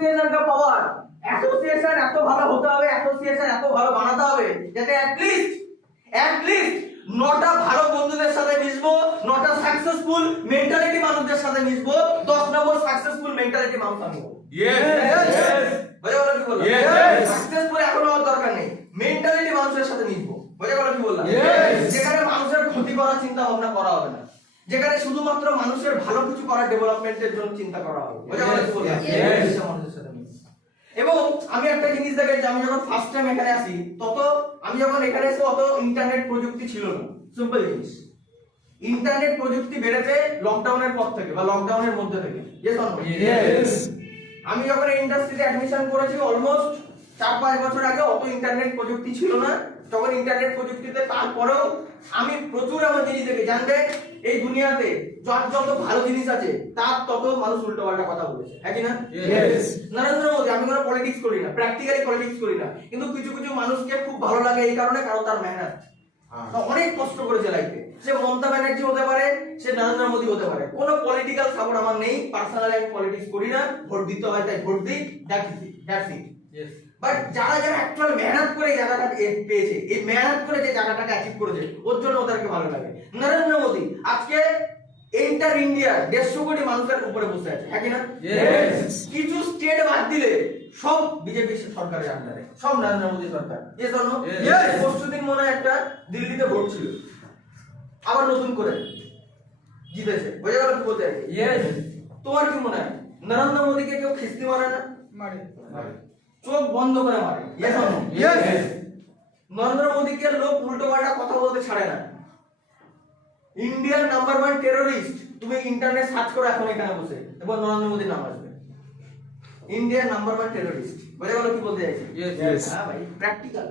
Association का পাওয়ার, association এত ভালো হতে হবে, অ্যাসোসিয়েশন এত ভালো বানাতে হবে যাতে অ্যাটলিস্ট 9টা ভালো বন্ধুদের সাথে মিশবো, 9টা সাকসেসফুল মেন্টালিটি মানুষদের সাথে মিশবো, 10 নম্বর সাকসেসফুল মেন্টালিটি মানুষ আমি হবো। বোঝা গেল কি বললাম? সাকসেসফুল এখন হওয়ার দরকার নেই, মেন্টালিটি মানুষের সাথে মিশবো। বোঝা গেল কি বললাম? যেখানে মানুষের ক্ষতি করার চিন্তা ভাবনা করা হবে না, যেখানে শুধুমাত্র মানুষের ভালো কিছু করার ডেভেলপমেন্টের জন্য চিন্তা করা হবে। বোঝা গেল কি বললাম? মানুষের সাথে মিশবো। এবং আমি একটা জিনিস দেখেছি, আমি যখন ফার্স্ট টাইম এখানে আসি, আমি যখন এখানে এসে অত ইন্টারনেট প্রযুক্তি ছিল না। সিম্পল জিনিস, ইন্টারনেট প্রযুক্তি বেড়েছে লকডাউনের পর থেকে বা লকডাউনের মধ্যে থেকে। ইয়েস। আমি যখন ইন্ডাস্ট্রিতে অ্যাডমিশন করেছি অলমোস্ট 4-5 বছর আগে অত ইন্টারনেট প্রযুক্তি ছিল না। তখন ইন্টারনেট প্রযুক্তিতে তারপরেও আমি প্রচুর এমন জিনিস দেখি, জানবে এই দুনিয়াতে যত ভালো জিনিস আছে তার তত মানুষ উল্টোপাল্টা কথা বলেছে, হ্যাঁ কি না? নরেন্দ্র মোদী, আমি কোনো পলিটিক্স করি না, প্র্যাকটিক্যালি পলিটিক্স করি না, কিন্তু কিছু কিছু মানুষকে খুব ভালো লাগে এই কারণে, কারণ তার মেহনত, অনেক কষ্ট করেছে লাইফে। সে মমতা ব্যানার্জি হতে পারে, সে নরেন্দ্র মোদী হতে পারে, কোনো পলিটিক্যাল সাপোর্ট আমার নেই, পার্সোনালি আমি পলিটিক্স করি না, ভোট দিতে হয় তাই ভোট দিই, দ্যাটস ইট। বাট যারা অ্যাকচুয়াল মেহনত করে এই জায়গাটা পেয়েছে, এই মেহনত করে যে জায়গাটাকে অ্যাচিভ করেছে, ওর জন্য ওদেরকে ভালো লাগে। নরেন্দ্র মোদী আজকে এন্টার ইন্ডিয়া 150 কোটি মানুষের উপরে বসে আছে, হ্যাঁ কি না? কিছু স্টেট বাদ দিলে সব বিজেপি সরকারের আন্ডারে, সব নরেন্দ্র মোদী সরকার। পরশুদিন মনে হয় একটা দিল্লিতে ভোট ছিল, আবার নতুন করে জিতেছে। বোঝা গেল কি বলতে চাইছি? তোমার কি মনে হয় নরেন্দ্র মোদীকে কেউ খিস্তি মারে না? মারে, চোখ বন্ধ করে মারে। নরেন্দ্র মোদীকে লোক উল্টো পাল্টা কথা বলতে ছাড়ে না। ইন্ডিয়ার নাম্বার 1 টেররিস্ট, তুমি ইন্টারনেট সার্চ করো এখন এখানে বসে, এবং নরেন্দ্র মোদীর নাম আসবে, ইন্ডিয়ার নাম্বার 1 টেররিস্ট। বোঝা গেল কি বলতে চাইছি? হ্যাঁ ভাই, প্র্যাকটিক্যাল।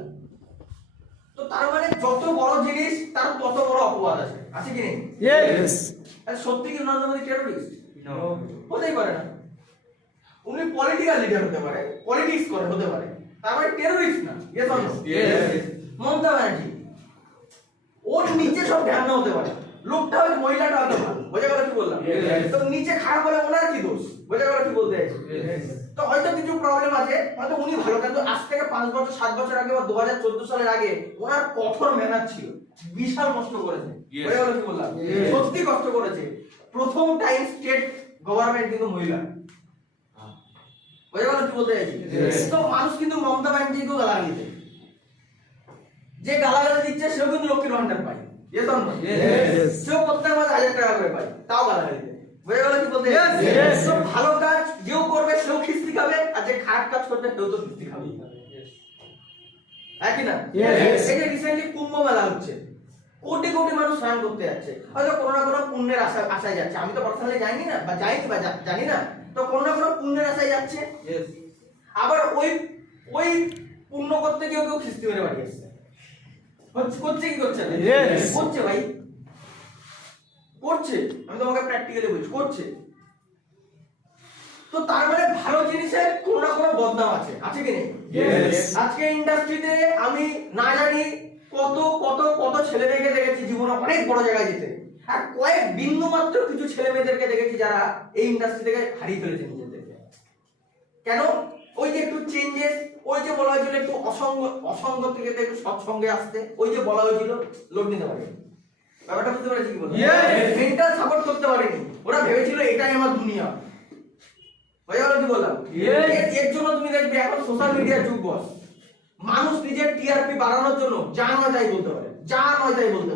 তো তার মানে যত বড় জিনিস তার তত বড় অপবাদ আছে কি নেই? সত্যি কি নরেন্দ্র মোদী টেররিস্ট? হতেই পারে না। উনি পলিটিক্যাল লিডার হতে পারে, পলিটিক্স করে হতে পারে, তার মানে টেররিস্ট না। মমতা ব্যানার্জি, ওর নিচে সব ধ্যান না হতে পারে, লোকটা হয়তো মহিলাটা হয়তো ভালো। বোঝা গেল কি বললাম? তো নিচে খারাপ বলে ওনার কি দোষ? বোঝা গেল কি বলতে চাইছি? তো হয়তো কিছু প্রবলেম আছে, হয়তো উনি ভালো, কিন্তু আজ থেকে 5 বছর 7 বছর আগে বা 2014 সালের আগে ওনার কঠোর মেহনত ছিল, বিশাল কষ্ট করেছে। বোঝা গেল কি বললাম? সত্যি কষ্ট করেছে। প্রথম টাইম স্টেট গভর্নমেন্ট কিন্তু মহিলা। বোঝা গেল কি বলতে চাইছি? তো মানুষ কিন্তু মমতা ব্যানার্জিকেও গালাগালি দিচ্ছে, যে গালাগালি দিচ্ছে সেও কিন্তু লক্ষ্মীর ভান্ডার পায়, সেও প্রত্যেক মাসে 1000 টাকা করে পায়, তাও গালাগালি দেয়। বোঝা গেল কি বলতে চাইছি? তো ভালো কাজ যেও করবে সেও খিস্তি খাবে, আর যে খারাপ কাজ করবে সেও তো খিস্তি খাবে, একই না? এই যে রিসেন্টলি কুম্ভ মেলা হচ্ছে, কোটি কোটি মানুষ স্নান করতে যাচ্ছে, হয়তো কোনো না কোনো পুণ্যের আশায় যাচ্ছে। আমি তো পার্সোনালি যাইনি না, বা যাইনি বা জানি না, তো কোনো না কোনো পুণ্যের আশায় যাচ্ছে। আবার ওই পুণ্য করতে কেউ খিস্তি মেরে বাড়ি আসছে, করছে কি করছে না? করছে ভাই, করছে। আমি তোমাকে প্র্যাকটিক্যালি বলছি, করছে। তো তার মানে ভালো জিনিসের কোনো না কোনো বদনাম আছে কি নেই? আজকে ইন্ডাস্ট্রিতে আমি না জানি কত কত কত ছেলে মেয়েকে দেখেছি জীবনে অনেক বড় জায়গায় যেতে, আর কয়েক বিন্দু মাত্র কিছু ছেলে মেয়েদেরকে দেখেছি যারা এই ইন্ডাস্ট্রি থেকে হারিয়ে ফেলেছে নিজেদেরকে। কেন? ওই যে একটু চেঞ্জেস, ওই যে বলা হয়েছিল একটু অসঙ্গ থেকে একটু সৎসঙ্গে আসতে, ওই যে বলা হয়েছিল, লোক নিতে পারে ব্যাপারটা, বুঝতে পারছি কি বলবো? মেন্টাল সাপোর্ট করতে পারেনি, ওরা ভেবেছিল এটাই আমার দুনিয়া। বোঝা গেল কি বললাম? এর জন্য তুমি দেখবে এখন সোশ্যাল মিডিয়ার যুগ বস, মানুষ নিজের টিআরপি বাড়ানোর জন্য যা নয় তাই বলতে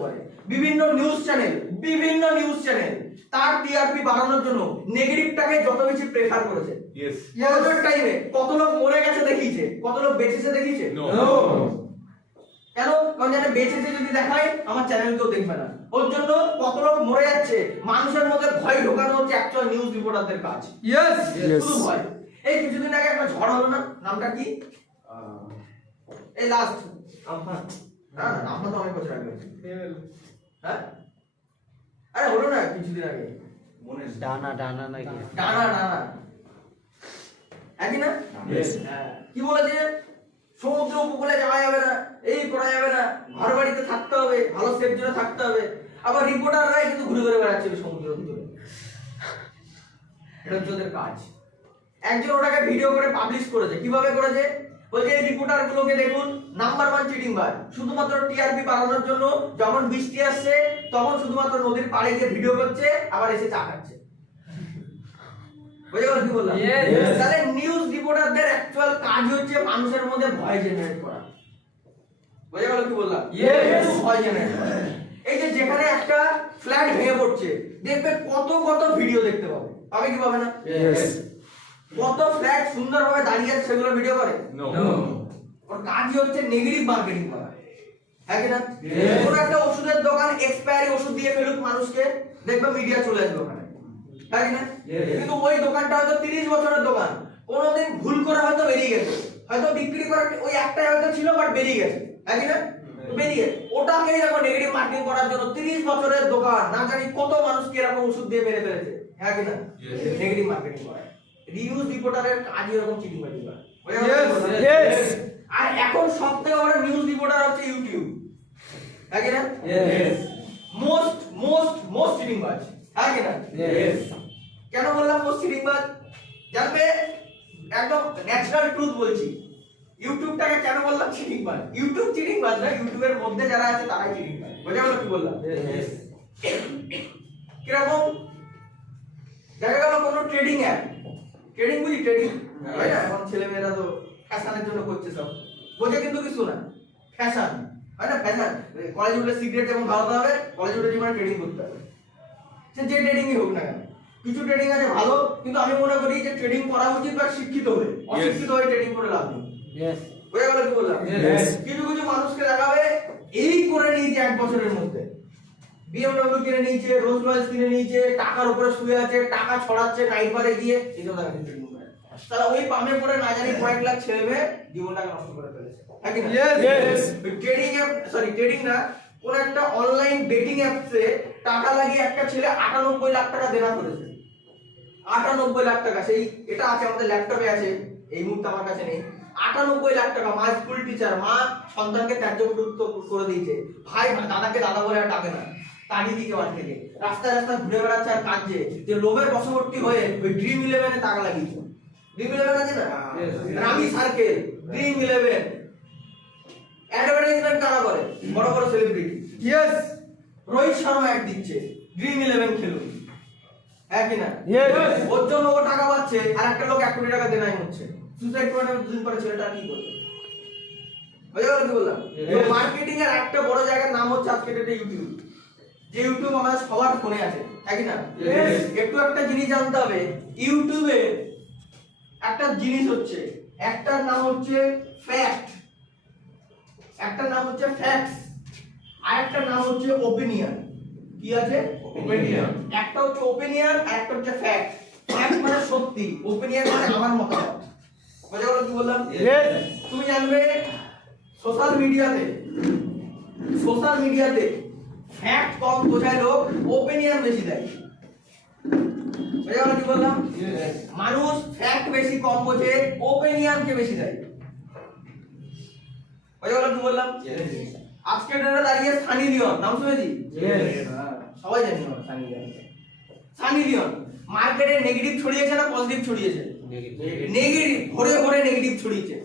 পারে। বিভিন্ন নিউজ চ্যানেল তার টিআরপি বাড়ানোর জন্য নেগেটিভটাকে যত বেশি প্রেফার করেছে। কোভিড টাইমে কত লোক মরে গেছে দেখিয়েছে, কত লোক বেঁচেছে দেখিয়েছে? কেন? কারণ জানে বেঁচেছে যদি দেখায় আমার চ্যানেল কেউ দেখবে না। ওর জন্য কত লোক মরে যাচ্ছে, মানুষের মধ্যে ভয় ঢোকানো হচ্ছে অ্যাকচুয়াল নিউজ রিপোর্টারদের কাজ। শুধু ভয়। এই কিছুদিন আগে একটা ঝড় হলো না, নামটা কি? এই লাস্ট আমফান, না আমফান তো অনেক বছর আগে হয়েছে। হ্যাঁ, আরে হলো না কিছুদিন আগে, মনে ডানা নাকি ডানা একই না? কি বলেছে? সমুদ্র উপকূলে যাওয়া যাবে না, এই করা যাবে না, ঘর বাড়িতে থাকতে হবে, ভালো সেফ জোনে থাকতে হবে। আবার রিপোর্টাররাই কিন্তু ঘুরে ঘুরে বেড়াচ্ছে সমুদ্রের ভিতরে, এটা হচ্ছে ওদের কাজ। একজন ওটাকে ভিডিও করে পাবলিশ করেছে। কিভাবে করেছে? বলছে এই রিপোর্টার গুলোকে দেখুন, নাম্বার 1 চিটিং বাজ, শুধুমাত্র টিআরপি বাড়ানোর জন্য যখন বৃষ্টি আসছে তখন শুধুমাত্র নদীর পাড়ে গিয়ে ভিডিও করছে, আবার এসে চা খাচ্ছে। বুঝে গেল কি বললাম? তাহলে নিউজ রিপোর্টারদের অ্যাকচুয়াল কাজ হচ্ছে মানুষের মধ্যে ভয় জেনারেট করা। বুঝে গেল কি বললাম? ভয় জেনারেট করা। এই যে যেখানে একটা ফ্ল্যাট ভেঙে পড়ছে, দেখবে কত কত ভিডিও দেখতে পাবে, পাবে কি পাবে না? কত ফ্ল্যাট সুন্দরভাবে দাঁড়িয়ে আছে সেগুলো ভিডিও করে? ওর কাজই হচ্ছে নেগেটিভ মার্কেটিং করা। হ্যাঁ কি না? কোনো একটা ওষুধের দোকান এক্সপায়ারি ওষুধ দিয়ে ফেলুক মানুষকে, দেখবে মিডিয়া চলে আসবে ওখানে। হ্যাঁ কি না? কিন্তু ওই দোকানটা হয়তো 30 বছরের দোকান, কোনোদিন ভুল করে হয়তো বেরিয়ে গেছে, হয়তো বিক্রি করার ওই একটাই হয়তো ছিল বাট বেরিয়ে গেছে। হ্যাঁ কি না? বেরিয়ে ওটাকে এরকম নেগেটিভ মার্কেটিং করার জন্য 30 বছরের দোকান না জানি কত মানুষকে এরকম ওষুধ দিয়ে মেরে ফেলেছে। হ্যাঁ কি না? নেগেটিভ মার্কেটিং করা। নিউজ রিপোর্টারের কাজ এরকম চিটিং বাজি করা। আর এখন সবথেকে বড় নিউজ রিপোর্টার হচ্ছে ইউটিউব। হ্যাঁ কি না? মোস্ট চিটিং বাজ। হ্যাঁ কি না? কেন বললাম মোস্ট চিটিং বাজ? জানবে, একদম ন্যাচারাল ট্রুথ বলছি। ইউটিউবটাকে কেন বললাম চিটিং বাজ? ইউটিউব চিটিং বাজ না, ইউটিউবের মধ্যে যারা আছে তারাই চিটিং বাজ। বুঝা গেল কি বললাম? কিরকম? দেখা গেল কোনো ট্রেডিং অ্যাপ, ট্রেডিং বুঝি, ট্রেডিং হয় না, এখন ছেলে মেয়েরা তো ফ্যাশনের জন্য করছে সব, বোঝে কিন্তু কিছু না, ফ্যাশন হয় না, ফ্যাশন। কলেজে উঠলে সিগারেট যেমন খাওয়াতে হবে, কলেজে উঠে জীবনে ট্রেডিং করতে হবে, সে যে ট্রেডিংই হোক না কেন। কিছু ট্রেডিং আছে ভালো, কিন্তু আমি মনে করি যে ট্রেডিং করা উচিত বা শিক্ষিত হয়ে, অশিক্ষিত হয়ে ট্রেডিং করে লাভ নেই। বুঝে গেল কি বললাম? কিছু কিছু মানুষকে দেখাবে এই করে নিয়েছে 1 বছরের মধ্যে, BMW কিনে নিয়েছে, রোলস রয়েস কিনে নিয়েছে, টাকার উপরে শুয়ে আছে, টাকা ছড়াচ্ছে নাইট বারে গিয়ে, এই জন্য দেখা ট্রেডিং করে। তাহলে ওই পামে পড়ে না জানি কয়েক লাখ ছেলে মেয়ে জীবনটাকে নষ্ট করে ফেলেছে। হ্যাঁ কি না? ট্রেডিং অ্যাপ, সরি ট্রেডিং না, কোন একটা অনলাইন বেটিং অ্যাপসে টাকা লাগিয়ে একটা ছেলে 98 লাখ টাকা দেনা করেছে। 98 লাখ টাকা, সেই এটা আছে আমাদের ল্যাপটপে আছে, এই মুহূর্তে আমার কাছে নেই। 98 লাখ টাকা। মা স্কুল টিচার, মা সন্তানকে ত্যায্যপুত্র করে দিয়েছে, ভাই দাদাকে দাদা বলে আর ডাকে না, তাড়িয়ে দিয়েছে বাড়ি থেকে, রাস্তায় রাস্তায় ঘুরে বেড়াচ্ছে আর কাঁদছে, যে লোভের বশবর্তী হয়ে ওই ড্রিম 11-এ টাকা লাগিয়েছে। ড্রিম 11 আছে না, রামি সার্কেল, ড্রিম 11 অ্যাডভার্টাইজমেন্ট কারা করে? বড় বড় celebrity. Yes, Rohit Sharma ad দিচ্ছে, ড্রিম 11 খেলুন। হ্যাঁ কি না? ওর জন্য ও টাকা পাচ্ছে, আর একটা লোক 1 কোটি টাকা দেনাই হচ্ছে। সুসাইড করে দুদিন পরে ছেলেটা কি করবে? বুঝে গেল কি বললাম? মার্কেটিং এর একটা বড় জায়গার নাম হচ্ছে আজকে এটা ইউটিউব। যে ইউটিউব আমাদের সবার ফোনে আছে, তাই কি না? একটু একটা জিনিস জানতে হবে, ইউটিউবে একটা জিনিস হচ্ছে, একটার নাম হচ্ছে ফ্যাক্ট, একটার নাম হচ্ছে ফ্যাক্টস, আর একটার নাম হচ্ছে ওপিনিয়ন। কি আছে? ওপিনিয়ন। একটা হচ্ছে ওপিনিয়ন, আর একটা হচ্ছে ফ্যাক্ট। ফ্যাক্ট মানে সত্যি, ওপিনিয়ন মানে আমার মতামত। বুঝে গেল কি বললাম? তুমি জানবে সোশ্যাল মিডিয়াতে ফ্যাক্ট কম বোঝায় লোক, ওপিনিয়ন বেশি দেয়। বুঝে গেল কি বললাম? মানুষ ফ্যাক্ট বেশি কম বোঝে, ওপিনিয়নকে বেশি দেয়। বুঝে গেল কি বললাম? আজকে ডেটে দাঁড়িয়ে সানি লিওন নাম শুনেছি? সবাই জানি সানি লিওন মার্কেটে নেগেটিভ ছড়িয়েছে না পজিটিভ ছড়িয়েছে? নেগেটিভ, ভরে ভরে নেগেটিভ ছড়িয়েছে।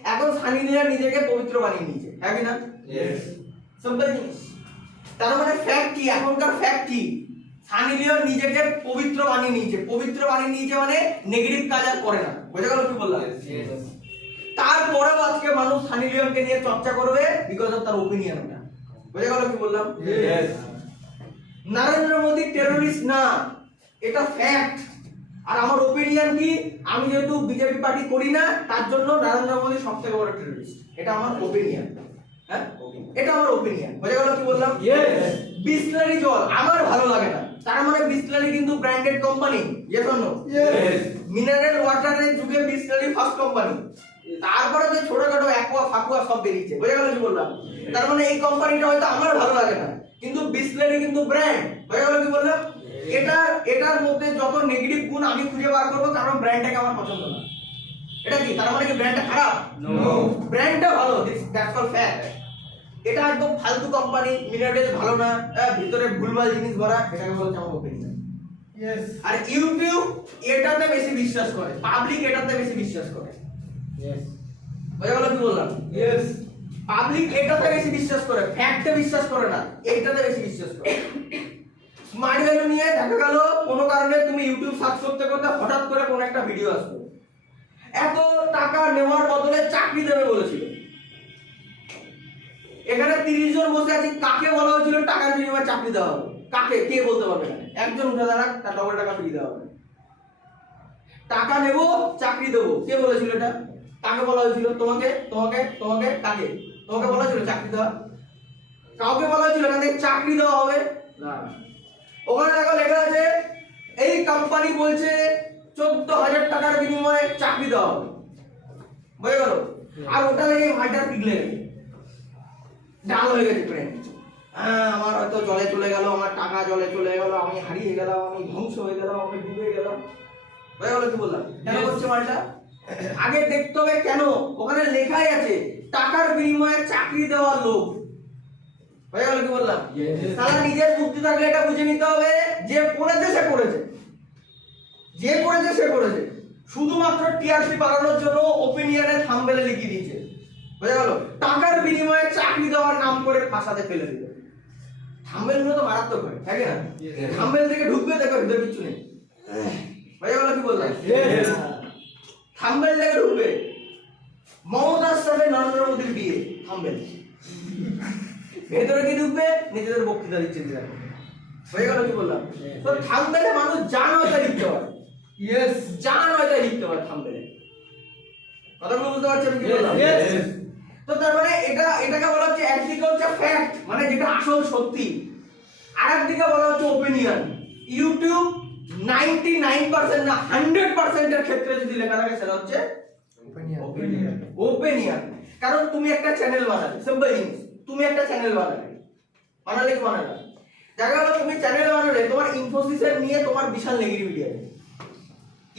এখন সানি লিওন নিজেকে পবিত্র বানিয়ে নিয়েছে। হ্যাঁ কি না? সিম্পল জিনিস। তার মানে ফ্যাক্ট কি? এখনকার ফ্যাক্ট কি? সানি লিওন নিজেকে পবিত্র বানিয়ে নিয়েছে। পবিত্র বানিয়ে নিয়েছে মানে নেগেটিভ কাজ আর করে না। বুঝে গেল কি বললাম? তারপরেও আজকে মানুষ সানি লিওনকে নিয়ে চর্চা করবে বিকজ অফ তার ওপিনিয়নটা। বুঝে গেল কি বললাম? নরেন্দ্র মোদী টেররিস্ট না, এটা ফ্যাক্ট। আর আমার ওপিনিয়ন কি? আমি যেহেতু বিজেপি পার্টি করি না, তার জন্য নরেন্দ্র মোদী সবথেকে বড় টেররিস্ট। এটা আমার ওপিনিয়ন। হ্যাঁ, এটা আমার ওপিনিয়ন। বুঝে গেল কি বললাম? বিসলারি জল আমার ভালো লাগে না, তার মানে বিসলারি কিন্তু branded company. Yes or no? Mineral ওয়াটারের যুগে বিসলারি ফার্স্ট কোম্পানি। তারপরে যে ছোটখাটো অ্যাকোয়া ফাকুয়া সব বেরিয়েছে। বুঝে গেল কি বললাম? তার মানে এই কোম্পানিটা হয়তো আমার ভালো লাগে না, কিন্তু বিসলারি কিন্তু ব্র্যান্ড। বুঝে গেল কি বললাম? এটার মধ্যে যত নেগেটিভ গুণ আমি খুঁজে বার করব, কারণ ব্র্যান্ডটাকে আমার পছন্দ না। এটা কি তার মানে কি ব্র্যান্ডটা খারাপ? নো, ব্র্যান্ডটা ভালো, দ্যাটস কল ফ্যাক্ট। এটা একদম ফালতু কোম্পানি, মিনারেল ভালো না, ভিতরে ভুলভাল জিনিস ভরা, এটাকে বলছে আমার ওপিনিয়ন। Yes. আর ইউটিউব এটাতে বেশি বিশ্বাস করে, পাবলিক এটাতে বেশি বিশ্বাস করে। Yes. বুঝা গেল কি বললাম? Yes. পাবলিক এটাতে বেশি বিশ্বাস করে, ফ্যাক্টে বিশ্বাস করে না, এইটাতে বেশি বিশ্বাস করে। স্মার্ট ভ্যালু নিয়ে দেখা গেল কোনো কারণে তুমি ইউটিউব সার্চ করতে করতে হঠাৎ করে কোনো একটা ভিডিও আসবে, এত টাকা নেওয়ার বদলে চাকরি দেবে বলেছিল। এখানে 30 জন বসে আছি, কাকে বলা হয়েছিল টাকার বিনিময়ে চাকরি দেওয়া হবে? কাকে? কে বলতে পারবে না? একজন উঠে দাঁড়াক, তার ডবল টাকা ফ্রি দেওয়া হবে। টাকা নেব, চাকরি দেবো, কে বলেছিল এটা? কাকে বলা হয়েছিল? তোমাকে তোমাকে তোমাকে কাকে? তোমাকে বলা হয়েছিল চাকরি দেওয়া? কাউকে বলা হয়েছিল এখান থেকে চাকরি দেওয়া হবে? না। ওখানে দেখো লেখা আছে এই কোম্পানি বলছে 14,000 টাকার বিনিময়ে চাকরি দেওয়া হবে। বুঝে গেল? আর ওটা লেগে ভাইটা পিগলে গেছে, ডাল হয়ে গেছে প্রেম। হ্যাঁ, আমার হয়তো জলে চলে গেল, আমার টাকা জলে চলে গেল, আমি হারিয়ে গেলাম, আমি ধ্বংস হয়ে গেলাম, আমি ডুবে গেলাম। বুঝে গেল কি বললাম? কেন করছে মালটা? আগে দেখতে হবে কেন। ওখানে লেখাই আছে টাকার বিনিময়ে চাকরি দেওয়ার লোক। বুঝে গেল কি বললাম? তাহলে নিজের বুদ্ধি থাকলে এটা বুঝে নিতে হবে, যে করেছে সে করেছে, যে করেছে সে করেছে, শুধুমাত্র টিআরপি বাড়ানোর জন্য ওপিনিয়নে থাম্বনেলে লিখে দিয়েছে। বুঝে গেল? টাকার বিনিময়ে চাকরি দেওয়ার নাম করে ফাঁসাতে ফেলে দিল। থাম্বনেল গুলো তো মারাত্মক হয়, তাই না? থাম্বনেল থেকে ঢুকবে, দেখো ভিতরে কিছু নেই। বুঝে গেল কি বললাম? থাম্বনেল থেকে ঢুকবে মমতার সাথে নরেন্দ্র মোদীর বিয়ে, থাম্বনেল। ভেতরে কি ঢুকবে? নিজেদের বক্তৃতা দিচ্ছে দিদা। হয়ে গেল কি বললাম? তো থাম্বনেলে মানুষ যা নয় তাই লিখতে পারে। Yes. যা নয় তাই লিখতে পারে থাম্বনেলে। কথাগুলো বুঝতে পারছেন কি বললাম? Yes. তো তার মানে এটাকে বলা হচ্ছে একদিকে হচ্ছে ফ্যাক্ট, মানে যেটা আসল সত্যি, আর একদিকে বলা হচ্ছে ওপিনিয়ন। ইউটিউব 99% না 100% এর ক্ষেত্রে যদি লেখা থাকে সেটা হচ্ছে ওপিনিয়ন। কারণ তুমি একটা চ্যানেল বানালে, সিম্পল জিনিস, তুমি একটা চ্যানেল বানালে কি বানালে? দেখা গেল তুমি চ্যানেল বানালে, তোমার ইনফোসিসের নিয়ে তোমার বিশাল নেগেটিভিটি আছে।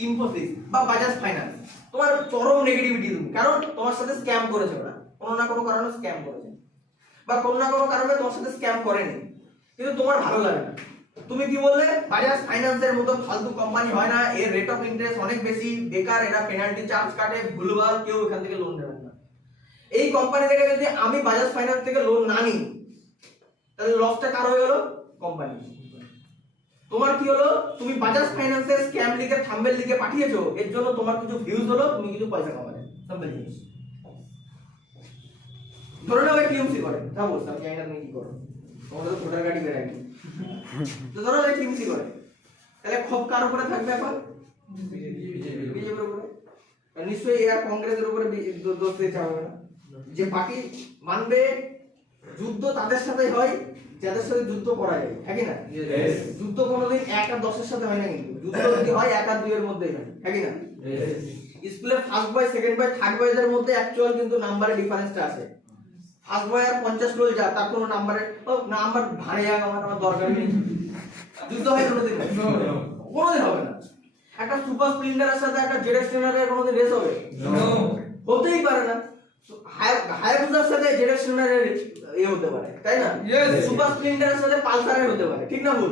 ইনফোসিস বা বাজাজ ফাইন্যান্স, তোমার চরম নেগেটিভিটি তুমি, কারণ তোমার সাথে স্ক্যাম করেছে ওরা, কোনো না কোনো কারণে স্ক্যাম করেছে, বা কোনো না কোনো কারণে তোমার সাথে স্ক্যাম করেনি, কিন্তু তোমার ভালো লাগে না। তুমি কি বললে? বাজাজ ফাইন্যান্সের মতো ফালতু কোম্পানি হয় না, এর রেট অফ ইন্টারেস্ট অনেক বেশি, বেকার, এরা পেনাল্টি চার্জ কাটে, ভুলভাল, কেউ এখান থেকে লোন নেবে না। এই কোম্পানি থেকে যদি আমি বাজাজ ফাইন্যান্স থেকে লোন না নিই, তাহলে লসটা কার হয়ে গেল? কোম্পানি। তোমার কি হলো? তুমি বাজাজ ফাইন্যান্সের স্ক্যাম লিখে থাম্বনেল লিখে পাঠিয়েছো, এর জন্য তোমার কিছু ভিউজ হলো, তুমি কিছু পয়সা কামালে, সিম্পল জিনিস। ধরে নাও টিএমসি করে, তা বলছি আমি জানি না তুমি কি করো, তোমাদের তো ভোটার গাড়ি বেরায়নি, তো ধরো টিএমসি করে, তাহলে ক্ষোভ কার উপরে থাকবে এখন? বিজেপির উপরে। নিশ্চয়ই এরা কংগ্রেসের উপরে দোষ দিয়ে চালাবে না। যে পার্টি মানবে যুদ্ধ তাদের সাথে হয় যাদের সাথে যুদ্ধ করা যায়, হ্যাঁ কি না? যুদ্ধ কোনোদিন 1 আর 10 এর সাথে হয় না, কিন্তু যুদ্ধ যদি হয় 1 আর 2 এর মধ্যেই হয়, হ্যাঁ কি না? স্কুলে first boy, second boy, third বয়ের মধ্যে অ্যাকচুয়াল কিন্তু নাম্বারের ডিফারেন্সটা আছে। ফার্স্ট বয় আর 50 রোল যা, তার কোনো নাম্বারের নাম্বার ভারী যাক, আমার দরকার নেই। যুদ্ধ হয় কোনোদিন? কোনোদিন হবে না। একটা সুপার স্প্লেন্ডারের সাথে একটা জেড স্প্লেন্ডারের কোনোদিন রেস হবে? হতেই পারে না। হায়াবুসার সাথে জেড স্প্লেন্ডারের হতে পারে, তাই না? সুপার স্প্লেন্ডারের সাথে পালসারের হতে পারে, ঠিক না ভুল?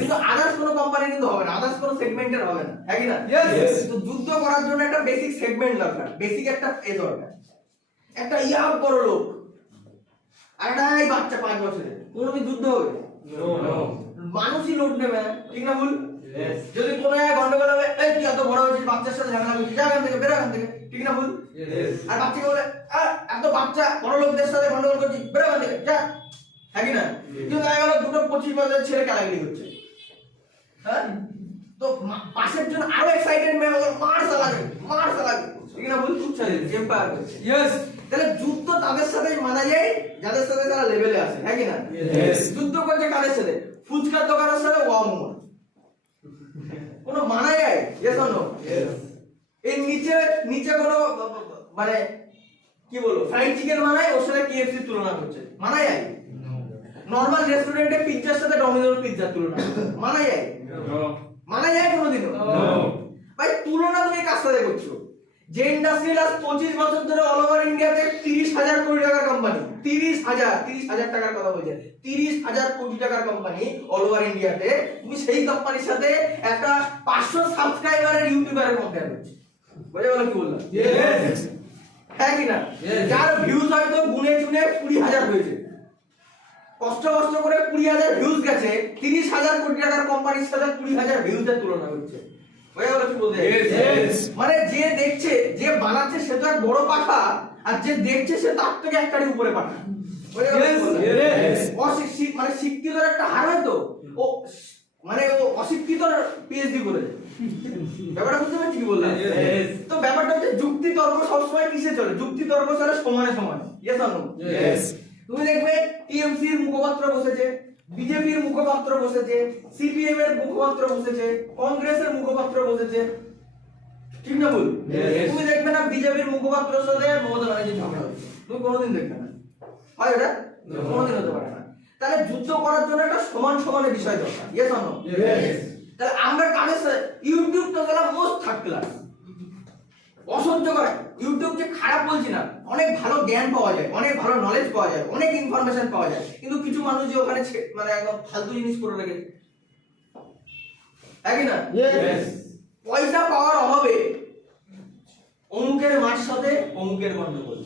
কিন্তু আদার্স কোনো কোম্পানি কিন্তু হবে না, আদার্স কোনো সেগমেন্টের হবে না, হ্যাঁ কি না? তো যুদ্ধ করার জন্য একটা বেসিক সেগমেন্ট দরকার, বেসিক একটা দরকার। একটা ইয়াং বড় লোক আর একটা বাচ্চা 5 বছরের, কোনোদিন যুদ্ধ হবে? মানুষই লোড নেবে না, ঠিক না ভুল? যদি কোনো এক গন্ডগোল হবে, এই তুই এত বড় হয়েছিস, বাচ্চার সাথে ঝামেলা করছিস, যা এখান থেকে, বেরো এখান থেকে, ঠিক না ভুল? আর বাচ্চাকে বলে এত বাচ্চা বড় লোকদের সাথে গন্ডগোল করছিস, বেরো এখান থেকে, যা, হ্যাঁ কি না? কিন্তু দেখা গেল দুটো 25 বছরের ছেলে কালাগিরি হচ্ছে, হ্যাঁ? তো পাশের জন্য আরো এক্সাইটেড মেয়ে হলো, মার সালাগে, ঠিক না ভুল? খুব চাই এম্পায়ার করছে। তাহলে যুদ্ধ তাদের সাথে মানা যায় যাদের সাথে তারা লেভেলে আছে, হ্যাঁ কি না? যুদ্ধ করছে কাদের সাথে? ফুচকার দোকানের সাথে ওয়ামুর, কোনো মানা যায়? Yes or no? এই নিচে কোনো মানে কি বলবো ফ্রাইড চিকেন বানায়, ওর সাথে কেএফসি তুলনা করছে, মানা যায়? নরমাল রেস্টুরেন্টে পিৎজার সাথে ডমিনোর পিৎজার তুলনা করছে, মানা যায়? মানা যায় কোনোদিনও? ভাই তুলনা তুমি কার সাথে করছো? যে ইন্ডাস্ট্রিয়াল আজ 25 বছর ধরে অল ওভার ইন্ডিয়াতে 30,000 কোটি টাকার কোম্পানি, 30,000 টাকার কথা বলছে, 30,000 কোটি টাকার কোম্পানি অল ওভার ইন্ডিয়াতে, তুমি সেই কোম্পানির সাথে একটা 500 সাবস্ক্রাইবারের ইউটিউবারের কম্পেয়ার করছো। বুঝে গেল কি বললাম? হ্যাঁ কি না? যার ভিউজ হয়তো গুনে চুনে 20,000 হয়েছে, কষ্ট করে 20,000 ভিউজ গেছে, 30,000 কোটি টাকার কোম্পানির সাথে 20,000 ভিউজের তুলনা হচ্ছে। বুঝে গেল কি বলতে? মানে যে দেখছে, যে বানাচ্ছে সে তো এক বড় পাঠা, আর যে দেখছে সে তার থেকে একটারই উপরে পাঠা। বুঝে গেল কি বলতে? অশিক্ষিত মানে শিক্ষিতর একটা হার হয়তো ও মানে ও অশিক্ষিত পিএইচডি করেছে। ব্যাপারটা বুঝতে পারছি কি বললাম? তো ব্যাপারটা হচ্ছে যুক্তি তর্ক সবসময় কিসে চলে? যুক্তি তর্ক চলে সমানে সমানে। Yes or no? তুমি দেখবে টিএমসির মুখপাত্র বসেছে, বিজেপির মুখপাত্র বসেছে, সিপিএম এর মুখপাত্র বসেছে, কংগ্রেসের মুখপাত্র বসেছে, ঠিক না বল? তুমি দেখবে না বিজেপির মুখপাত্রের সাথে মমতা ব্যানার্জি ঝগড়া হচ্ছে, তুমি কোনোদিন দেখবে না, হয় এটা? কোনোদিন হতে পারে না। তাহলে যুদ্ধ করার জন্য একটা সমান সমানের বিষয় দরকার। Yes or no? তাহলে আমরা কাদের সাথে? ইউটিউব তো গেল মোস্ট থার্ড ক্লাস, অসহ্য করে। ইউটিউব যে খারাপ বলছি না, অনেক ভালো জ্ঞান পাওয়া যায়, অনেক ভালো নলেজ পাওয়া যায়, অনেক ইনফরমেশন পাওয়া যায়, কিন্তু কিছু মানুষ যে ওখানে মানে একদম ফালতু জিনিস করে রেখেছে, তাই না? পয়সা পাওয়ার অভাবে অমুকের মার সাথে অমুকের গন্ডগোল,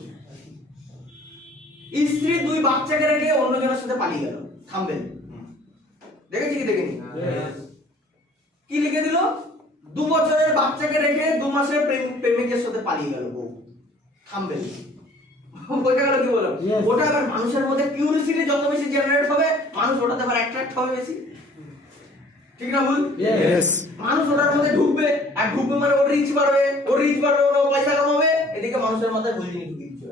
স্ত্রী 2 বাচ্চাকে রেখে অন্যজনের সাথে পালিয়ে গেল, থামবেন দেখেছি কি দেখিনি? কি লিখে দিল? 2 বছরের বাচ্চাকে রেখে 2 মাসের প্রেমিকের সাথে পালিয়ে গেল বউ, থামবেন। ওটা গেল কি বলো? ওটা আবার মানুষের মধ্যে কিউরিওসিটি যত বেশি জেনারেট হবে, মানুষ ওটাতে আবার অ্যাট্রাক্ট হবে বেশি, ঠিক না ভুল? মানুষ ওটার মধ্যে ঢুকবে, আর ঢুকবে মানে ওর রিচ বাড়বে, ওর পয়সা কামাবে, এদিকে মানুষের মাথায় ভুল জিনিস ঢুকে দিচ্ছে।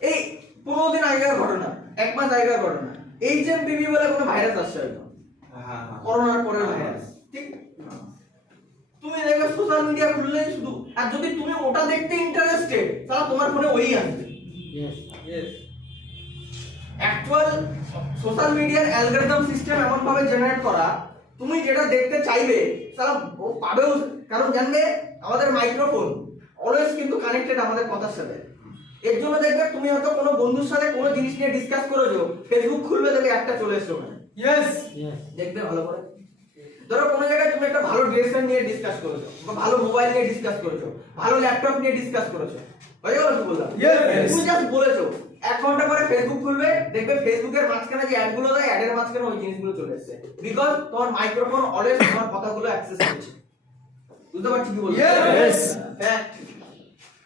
এই 15 দিন আগের ঘটনা, 1 মাস আগের ঘটনা, HMPV বলে কোনো ভাইরাস আসছে হয়তো, করোনার পরের ভাইরাস, ঠিক? তুমি দেখবে সোশ্যাল মিডিয়া খুললে শুধু, আর যদি তুমি ওটা দেখতে ইন্টারেস্টেড, তাহলে তোমার ফোনে ওই আসবে। অ্যাকচুয়াল সোশ্যাল মিডিয়ার অ্যালগরিদম সিস্টেম এমন ভাবে জেনারেট করা, তুমি যেটা দেখতে চাইবে তাহলে ও পাবেও, কারণ জানবে আমাদের মাইক্রোফোন অলওয়েজ কিন্তু কানেক্টেড আমাদের কথার সাথে। এর জন্য দেখবে তুমি হয়তো কোনো বন্ধুর সাথে কোনো জিনিস নিয়ে ডিসকাস করেছো, ফেসবুক খুলবে দেখবে একটা চলে এসছে ওখানে। দেখবে ভালো করে। ধরো কোনো জায়গায় তুমি একটা ভালো ড্রেস নিয়ে ডিসকাস করেছো, বা ভালো মোবাইল নিয়ে ডিসকাস করেছো, ভালো ল্যাপটপ নিয়ে ডিসকাস করেছো, বুঝে গেল কি বললাম? তুমি জাস্ট বলেছো, 1 ঘন্টা পরে ফেসবুক খুলবে, দেখবে ফেসবুকের মাঝখানে যে অ্যাড গুলো দেয়, অ্যাডের মাঝখানে ওই জিনিসগুলো চলে এসেছে, বিকজ তোমার মাইক্রোফোন অলওয়েজ তোমার কথাগুলো অ্যাক্সেস করছে। বুঝতে পারছি কি বলছি? Fact,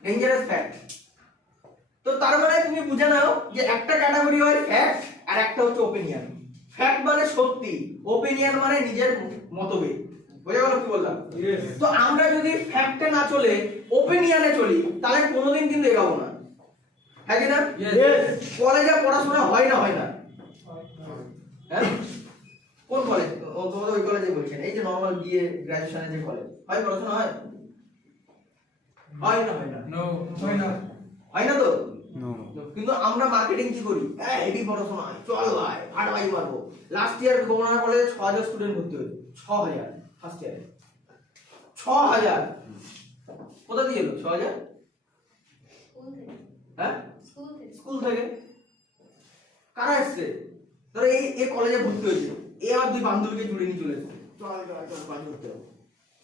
dangerous fact. তো তার মানে তুমি বুঝে নাও যে একটা ক্যাটাগরি হয় ফ্যাক্ট, আর একটা হচ্ছে ওপিনিয়ন। ফ্যাক্ট মানে সত্যি, ওপিনিয়ন মানে নিজের মতভেদ। বুঝে গেল কি বললাম? তো আমরা যদি ফ্যাক্টে না চলে ওপিনিয়নে চলি, তাহলে কোনোদিন কিন্তু এগোবো না, হ্যাঁ কি না? কলেজে পড়াশোনা হয় না? হ্যাঁ, কোন কলেজ? তোমাদের ওই কলেজে বলছেন, এই যে নরমাল বিএ গ্রাজুয়েশনের যে কলেজ, হয় পড়াশোনা হয়? হয় না? হয় না তো? কিন্তু আমরা মার্কেটিং কি করি? হেভি পড়াশোনা, চল ভাই ফাটাই মারবো। লাস্ট ইয়ার গভর্নর কলেজে 6,000 স্টুডেন্ট ভর্তি হয়েছে, 6,000 ফার্স্ট ইয়ারে, 6,000। কোথা দিয়ে এলো 6,000? হ্যাঁ, স্কুল থেকে। কারা এসছে? ধরো এই কলেজে ভর্তি হয়েছে, এ আর 2 বান্ধবীকে জুড়ে নিয়ে চলে এসছে, চল পাঁচ ভর্তি হবে।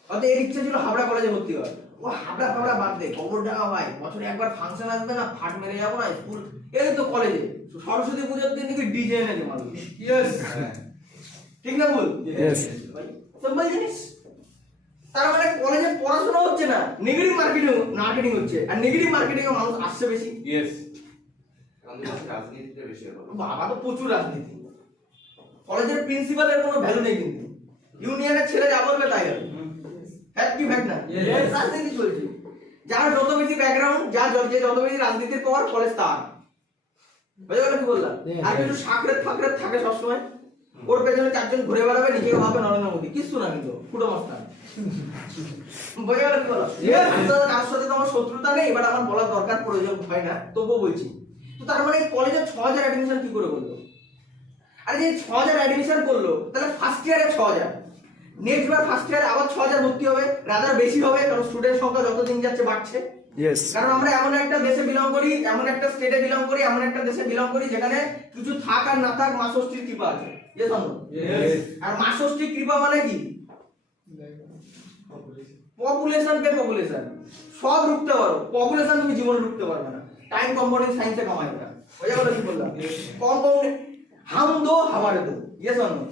হয়তো এর ইচ্ছা ছিল হাবড়া কলেজে ভর্তি হয়, ও হাবড়া বাদ দে, খবর টাকা ভাই, বছরে একবার ফাংশন আসবে না, ফাট মেরে যাবো না স্কুল। এই তো কলেজে সরস্বতী পুজোর দিন থেকে ডিজে এনেছে মানুষ, ঠিক না বল? সিম্পল জিনিস। তার মানে কলেজে পড়াশোনা হচ্ছে না, নেগেটিভ মার্কেটিং হচ্ছে, আর নেগেটিভ মার্কেটিং এ মানুষ আসছে বেশি। রাজনীতিতে বেশি হবে, বাবা তো প্রচুর রাজনীতি। কলেজের প্রিন্সিপালের কোনো ভ্যালু নেই, কিন্তু ইউনিয়নের ছেলে যা বলবে তাই হবে। ফ্যাক্ট কি ফ্যাক্ট না? রাজনীতি চলছে, যার যত বেশি ব্যাকগ্রাউন্ড, যত বেশি রাজনীতির পাওয়ার, কলেজ তার। বুঝে গেল কি বললাম? আর কিছু সাকরেত থাকে সবসময়, ওর পেছনে 4 জন ঘুরে বেড়াবে, নিজেকে ভাবে নরেন্দ্র মোদী, কিছু না, কিন্তু ফুটো মাস্টার। বুঝে গেল কি বললাম? কার সাথে তো আমার শত্রুতা নেই, বাট আমার বলার দরকার প্রয়োজন হয় না, তবুও বলছি। তো তার মানে কলেজে 6,000 অ্যাডমিশন কি করে করলো? আর যে 6,000 অ্যাডমিশন করলো, তাহলে ফার্স্ট ইয়ারে 6,000, নেক্সট বার ফার্স্ট ইয়ারে আবার 6000 ভর্তি হবে, রাদার বেশি হবে, কারণ স্টুডেন্ট সংখ্যা যত দিন যাচ্ছে বাড়ছে। কারণ আমরা এমন একটা দেশে বিলং করি, এমন একটা স্টেটে বিলং করি, এমন একটা দেশে বিলং করি যেখানে কিছু থাক আর না থাক মা ষষ্ঠীর কৃপা আছে। Yes or no? আর মা ষষ্ঠীর কৃপা মানে কি? পপুলেশন সব রুখতে পারো, পপুলেশন তুমি জীবনে রুখতে পারবে না। টাইম কম্পাউন্ডিং সায়েন্সে কামাই করা, ওই জায়গাটা কি বললাম? কম্পাউন্ড হাম দো হামারে দো। Yes or no?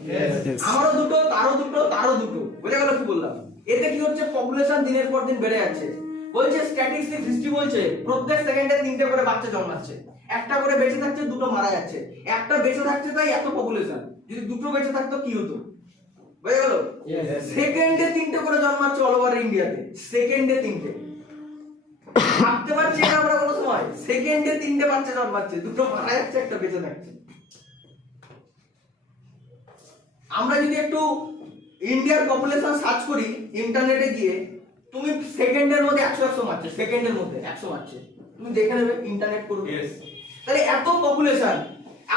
আমারও দুটো, তারও দুটো, তারও দুটো, ওই জায়গাটা কি বললাম? এতে কি হচ্ছে? পপুলেশন দিনের পর দিন বেড়ে যাচ্ছে। বলছে স্ট্যাটিস্টিক্স হিস্ট্রি বলছে প্রত্যেক সেকেন্ডে 3টে করে বাচ্চা জন্মাচ্ছে, একটা করে বেঁচে থাকছে, দুটো মারা যাচ্ছে। একটা বেঁচে থাকছে তাই এত পপুলেশন, যদি দুটো বেঁচে থাকতো কি হতো? বুঝে গেল? সেকেন্ডে 3টে করে জন্মাচ্ছে অল ওভার ইন্ডিয়াতে, সেকেন্ডে 3টে। ভাবতে পারছি না আমরা কোনো সময়? সেকেন্ডে 3টে বাচ্চা জন্মাচ্ছে, দুটো মারা যাচ্ছে, একটা বেঁচে থাকছে। আমরা যদি একটু ইন্ডিয়ার পপুলেশন সার্চ করি ইন্টারনেটে গিয়ে, তুমি সেকেন্ডের মধ্যে 100 মারছে, সেকেন্ডের মধ্যে 100 মারছে, তুমি দেখে নেবে, ইন্টারনেট করবে। তাহলে এত পপুলেশন,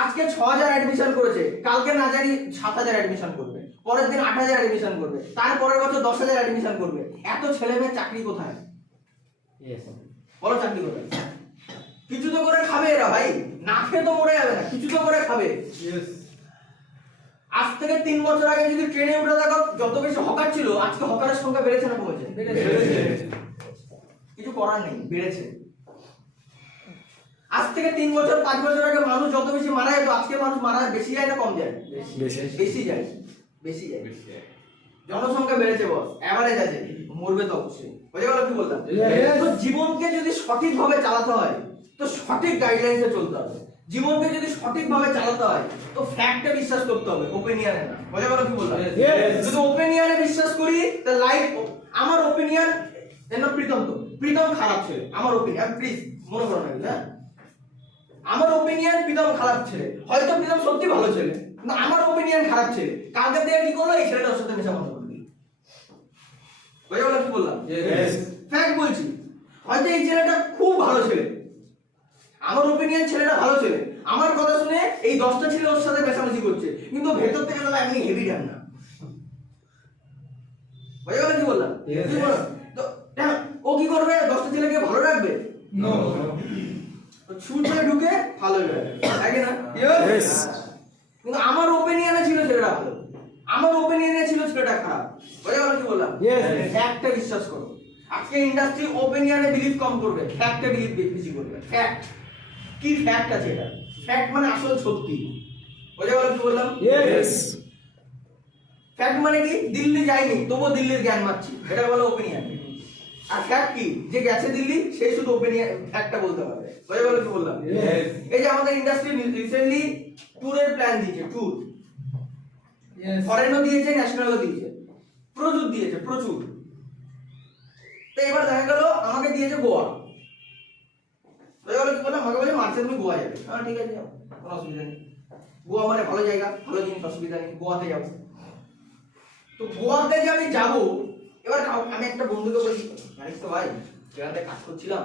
আজকে 6000 অ্যাডমিশন করেছে, কালকে না জানি 7000 অ্যাডমিশন করবে, পরের দিন 8000 অ্যাডমিশন করবে, তারপরের বছর 10000 অ্যাডমিশন করবে। এত ছেলে মেয়ে চাকরি কোথায়? বলো চাকরি কোথায়? কিছু তো করে খাবে এরা ভাই, না খেয়ে তো মরে যাবে না, কিছু তো করে খাবে। আজ থেকে 3 বছর আগে যদি ট্রেনে উঠে দেখো যত বেশি হকার ছিল, আজকে হকারের সংখ্যা বেড়েছে না কমেছে? কিছু করার নেই, বেড়েছে। আজ থেকে 3 বছর 5 বছর আগে মানুষ যত বেশি মারা যেত, আজকে মানুষ মারা বেশি যায় না কম যায়? বেশি যায়, বেশি যায়। জনসংখ্যা বেড়েছে, বস এভারেজ আছে, মরবে তো অবশ্যই। বুঝে গেল কি বললাম? তো জীবনকে যদি সঠিকভাবে চালাতে হয় তো সঠিক গাইডলাইন্সে চলতে হবে। জীবনকে যদি সঠিকভাবে চালাতে হয় তো ফ্যাক্টে বিশ্বাস করতে হবে, ওপিনিয়নে না। বুঝে গেল কি বললাম? যদি ওপিনিয়নে বিশ্বাস করি তা লাইফ, আমার ওপিনিয়ন যেন প্রীতম খারাপ ছেলে, আমার ওপিনিয়ন, প্লিজ মনে করো না, হ্যাঁ আমার ওপিনিয়ন প্রীতম খারাপ ছেলে, হয়তো প্রীতম সত্যি ভালো ছেলে, কিন্তু আমার ওপিনিয়ন খারাপ ছেলে। কালকে থেকে কি করলো? এই ছেলেটার সাথে মেশা বন্ধ করে দিল। বুঝে গেল কি বললাম? ফ্যাক্ট বলছি। হয়তো এই ছেলেটা খুব ভালো ছেলে, আমার ওপিনিয়ন ছেলেটা ভালো ছেলে, আমার কথা শুনে এই 10টা ছেলে ওর সাথে মেশামেশি করছে, কিন্তু ভেতর থেকে তাহলে এমনি হেভি ডান না। বুঝে গেল কি বললাম? তো ও কি করবে? 10টা ছেলেকে ভালো রাখবে? নো। ছুট করে ঢুকে ভালো হয়ে যাবে, তাই না? কিন্তু আমার ওপিনিয়নে ছিল ছেলেটা ভালো, আমার ওপিনিয়নে ছিল ছেলেটা খারাপ। বুঝে গেল কি বললাম? ফ্যাক্টে বিশ্বাস করো। আজকে ইন্ডাস্ট্রি ওপিনিয়নে বিলিভ কম করবে, ফ্যাক্টে বিলিভ বেশি করবে। ফ্যাক্ট কি? ফ্যাক্ট আছে, এটা ফ্যাক্ট মানে আসল সত্যি। বুঝে গেল কি বললাম? ফ্যাক্ট মানে কি? দিল্লি যায়নি তবুও দিল্লির জ্ঞান মারছি, এটা বলে ওপিনিয়ন। আর ফ্যাক্ট কি? যে গেছে দিল্লি সে শুধু ওপিনিয়ন, ফ্যাক্টটা বলতে পারবে। বুঝে গেল কি বললাম? এই যে আমাদের ইন্ডাস্ট্রি রিসেন্টলি ট্যুরের প্ল্যান দিয়েছে, ট্যুর ফরেনও দিয়েছে, ন্যাশনালও দিয়েছে, প্রচুর দিয়েছে, প্রচুর। তো এবার দেখা গেল আমাকে দিয়েছে গোয়া। বুঝে গেল কি বললাম? আমাকে বলে মার্চে তুমি গোয়া যাবে। হ্যাঁ ঠিক আছে, যাও, কোনো অসুবিধা নেই। গোয়া মানে ভালো জায়গা, ভালো জিনিস, অসুবিধা নেই, গোয়াতে যাবো। তো গোয়াতে যে আমি যাবো, এবার আমি একটা বন্ধুকে বলি, জানিস তো ভাই, যেখানে কাজ করছিলাম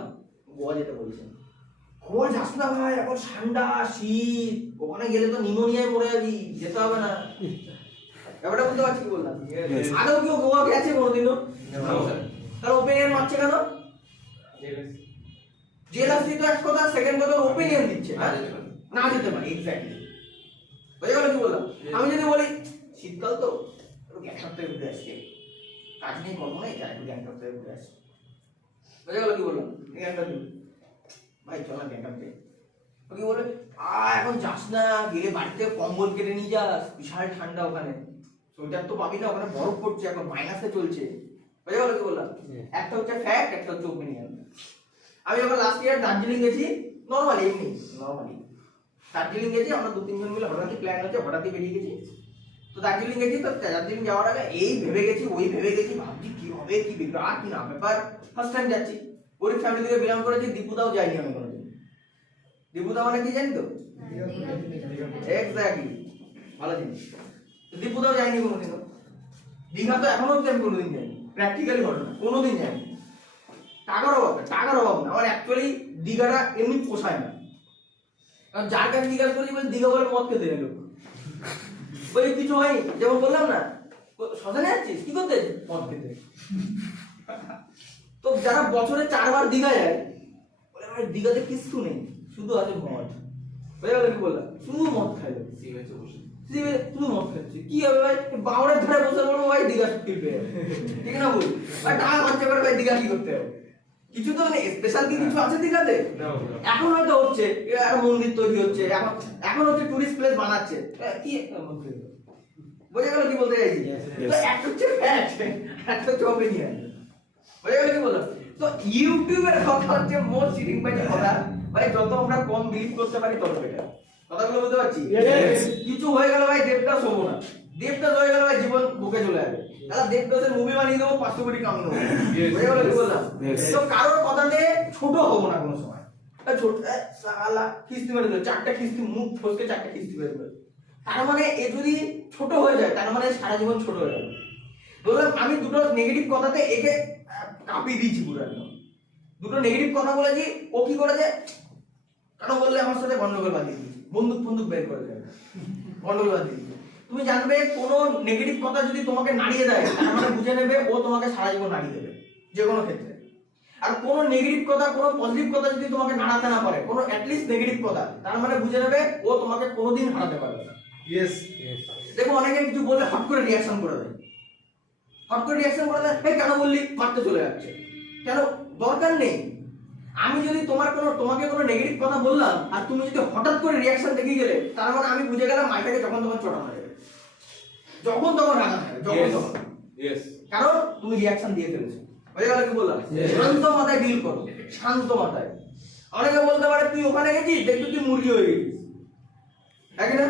গোয়া যেতে বলছে। গোয়া যাস না ভাই, এখন ঠান্ডা শীত, ওখানে গেলে তো নিউমোনিয়ায় মরে যাবি, যেতে হবে না। ব্যাপারটা বুঝতে পারছি কি বললাম? আদৌ কেউ গোয়া গেছে কোনোদিনও? তার ওপিনিয়ন মারছে কেন? জেলাসি তো এক কথা, সেকেন্ড কথা ওপিনিয়ন দিচ্ছে, না যেতে পারি। এক্স্যাক্টলি। বুঝে গেল কি বললাম? আমি যদি বলি শীতকাল তো গ্যাংটক থেকে ঘুরে আসছি, কাজ নেই, কর্ম নেই, যাই একটু গ্যাংটক থেকে ঘুরে আসছি। বুঝে গেল কি বললাম? গ্যাংটক ভাই চল না গ্যাংটক থেকে। কি বলে এখন যাস না, গেলে বাড়িতে কম্বল কেটে নিয়ে যাস, বিশাল ঠান্ডা ওখানে, সোয়েটার তো পাবি না, ওখানে বরফ পড়ছে, এখন মাইনাসে চলছে। বুঝে গেল কি বললাম? একটা হচ্ছে ফ্যাক্ট, একটা হচ্ছে ওপিনিয়ন। আমি যখন লাস্ট ইয়ার দার্জিলিং গেছি, নর্মালি এমনি নর্মালি দার্জিলিং গেছি, আমরা 2-3 জন মিলে হঠাৎই প্ল্যান হচ্ছে, হঠাৎই বেরিয়ে গেছি। তো দার্জিলিং গেছি, তো দার্জিলিং যাওয়ার আগে এই ভেবে গেছি, ওই ভেবে গেছি, ভাবছি কি হবে, কি বিরাট কি না ব্যাপার। ফার্স্ট টাইম যাচ্ছি, গরিব ফ্যামিলি থেকে বিলং করেছি, দীপুদাও যাইনি আমি কোনোদিন। দীপুদা মানে কি জানি তো? এক্স্যাক্টলি, ভালো জিনিস। দীপুদাও যাইনি কোনোদিন, দীঘা তো এখনো আমি কোনোদিন যাইনি, প্র্যাকটিক্যালি ঘটনা, কোনোদিন যাইনি। টাকার অভাব না, আমার অ্যাকচুয়ালি দীঘাটা এমনি পোষায় না। কারণ যার কাছে জিজ্ঞাসা করি বলে দীঘা বলে মদ খেতে গেল, ওই কিছু হয়নি। যেমন বললাম না, শ্মশানে যাচ্ছিস কি করতে? মদ খেতে। তো যারা বছরে 4 বার দীঘা যায়, বলে ভাই দীঘাতে কিছু নেই, শুধু আছে মদ। বুঝে গেল কি বললাম? শুধু মদ খাইলো, শুধু মদ খাচ্ছে। কি হবে ভাই? বাউরের ধারে বসে বলবো ভাই দীঘা ফিল পেয়ে যাবে, ঠিক না বল? ভাই টাকা খরচা করে ভাই দীঘা কি করতে হবে? কিছু তো মানে স্পেশাল কি কিছু আছে দীঘাতে? এখন হয়তো হচ্ছে একটা মন্দির তৈরি হচ্ছে, এখন হচ্ছে টুরিস্ট প্লেস বানাচ্ছে, কি বোঝা গেল কি বলতে চাইছি? তো একটা হচ্ছে ফ্যাক্ট, একটা হচ্ছে অপিনিয়ন। বোঝা গেল কি বললাম? তো ইউটিউবের কথা হচ্ছে মোস্ট চিটিং ভাই কথা। ভাই যত আমরা কম বিলিভ করতে পারি তত বেটার। কথাগুলো বুঝতে পারছি? কিছু হয়ে গেল ভাই দেবদাস হবো না, দেবদাস হয়ে গেল ভাই জীবন বুকে চলে যাবে। তাহলে দেবদাসের মুভি বানিয়ে দেবো, 500 কোটি কামিয়ে দেবো। বুঝে গেল কি বললাম? তো কারোর কথাতে ছোট হবো না কোনো সময়। ছোট সালা কিস্তি মেরে দিল, 4টা কিস্তি মুখ ফসকে 4টা কিস্তি বের করে। তার মানে এ যদি ছোট হয়ে যায় তার মানে সারা জীবন ছোট হয়ে যাবে। বললাম আমি দুটো নেগেটিভ কথাতে একে কাঁপিয়ে দিয়েছি পুরো একদম। দুটো নেগেটিভ কথা বলেছি, ও কি করেছে? কেন বললে আমার সাথে গন্ডগোল বাঁধিয়ে দিয়েছি, বন্দুক বের করে দেবে, গন্ডগোল বাঁধিয়ে দিয়েছি। তুমি জানবে কোনো নেগেটিভ কথা যদি তোমাকে নাড়িয়ে দেয় তার মানে বুঝে নেবে ও তোমাকে সারা জীবন নাড়িয়ে দেবে যে কোনো ক্ষেত্রে। আর কোনো নেগেটিভ কথা, কোনো পজিটিভ কথা যদি তোমাকে নাড়াতে না পারে, কোনো অ্যাটলিস্ট নেগেটিভ কথা, তার মানে বুঝে নেবে ও তোমাকে কোনোদিন হারাতে পারবে না। দেখো অনেকে কিছু বললে হট করে রিয়াকশন করে দেয়, এই কেন বললি, মারতে চলে যাচ্ছে। কেন? দরকার নেই। আমি যদি তোমাকে কোনো নেগেটিভ কথা বললাম আর তুমি যদি হঠাৎ করে রিয়াকশন দেখিয়ে গেলে, তার মানে আমি বুঝে গেলাম মাইটাকে যখন তখন চটা মারে যাবে, যখন তখন রাখা যাবে, যখন তখন। কারণ তুমি রিয়াকশন দিয়ে ফেলেছো। বুঝে গেল কি বললাম? শান্ত মাথায় ডিল করো, শান্ত মাথায়। অনেকে বলতে পারে তুই ওখানে গেছিস, দেখবি তুই মুরগি হয়ে গেছিস, তাই না?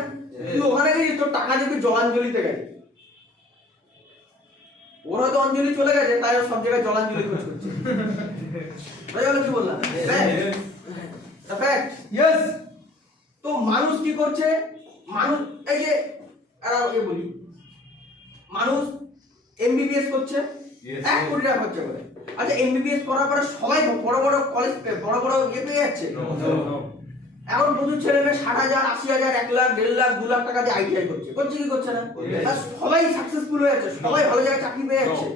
তুই ওখানে গেছিস, তোর টাকা দেখবি জলাঞ্জলিতে গেছে। ওরা তো অঞ্জলি চলে গেছে, তাই সব জায়গায় জলাঞ্জলি খোঁজ করছে। বুঝে গেল কি বললাম? ফ্যাক্ট। ইয়েস। তো মানুষ কি করছে? মানুষ এই যে বলি, মানুষ এমবিবিএস করছে 1 কোটি টাকা খরচা করে। আচ্ছা এমবিবিএস করার পরে সবাই বড় বড় কলেজ, বড় বড় পেয়ে যাচ্ছে? এখন প্রচুর ছেলে মেয়ে 60,000, 80,000, 1 লাখ, 1.5 লাখ, 2 লাখ টাকা দিয়ে আইটিআই করছে কি করছে না? সবাই সাকসেসফুল হয়ে যাচ্ছে, সবাই ভালো জায়গায় চাকরি পেয়ে যাচ্ছে।